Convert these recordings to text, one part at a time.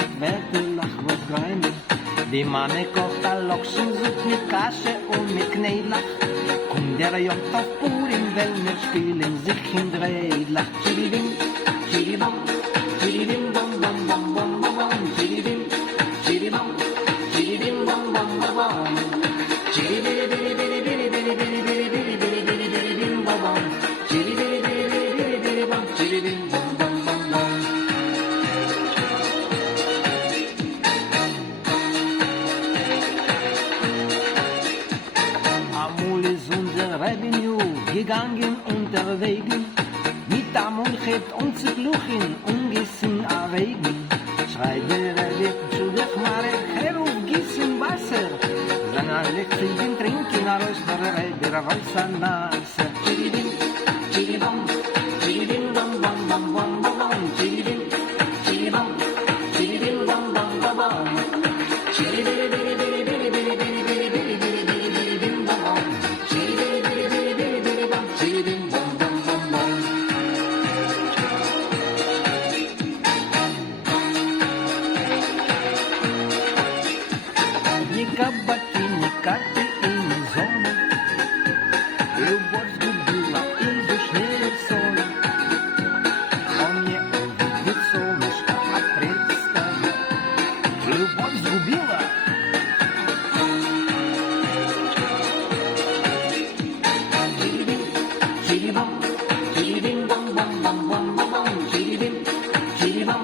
mit Wärtelach wird gräumen. Die Mame kocht a Lokschen, sucht mit Kasche und mit Knädlach. Und der Jott auf Purim, wenn wir spielen, sich in Dreidlach. Tschiribim, tschiribam, tschiribim, bam, bam, bam, bam, bam, bam, tschiribim, tschiribam, tschiribim, bam, bam, bam, bam. Tschiribiribiribiribiribiribiribiribiribiribiribim, bam, bam. Tschiribiribiribiribiribam, tschiribim, bam, bam, bam, bam. Amul ist unser Revenue gegangen unterwegen, mit Amul hat uns zu gluchen, ungessen a Regen. Schreit der Rebbe zu der Chmare, Herruf gießen Wasser, dann alle kriegen trinken, alles der Rebbe, weiß an Nasser. Tschiribim, tschiribam, tschiribim, bam, bam, bam, bam, bam, bam, tschiribim, tschiribam, tschiribim, bam, bam, bam, bam. Tschiribiribiribiribiribiribiribiribiribiribiribiribim, bam, bam. Tschiribiribiribiribiribam, tschiribim, bam, bam, bam, bam. Ни кабаки, ни карты и ни зоны. Любовь сгубила и душнее сон. Он не увидит солнышко, а представь. Любовь сгубила. Чирибим, чирибам, чирибим, бам, бам, бам, бам, бам, бам. Чирибим, чирибам,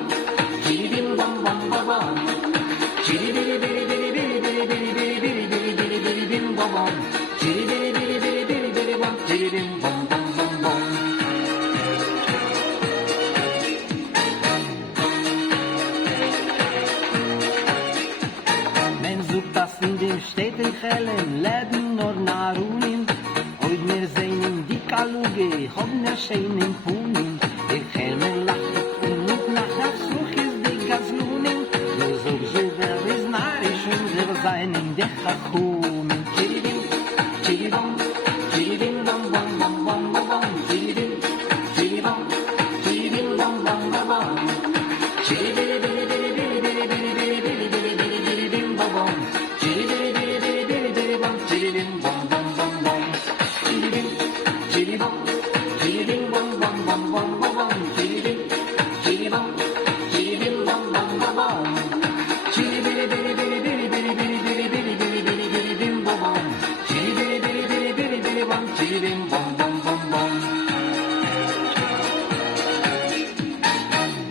чирибим, бам, бам, бам, бам. Chiribiribiribiribiribiribiribiribiribiribiribim, bam, bam. Chiribiribiribiribiribam, chiribim, bam, bam, bam, bam. Men sucht das in den Städten hellen Läden nur Narunim. Heute wir sehen in die Kaluge, haben wir schön in Punim. Die Helme lacht und mit Nacht auf Such ist die Gazlunim. Nur so, wer ist narisch und wer sein in der Chachum.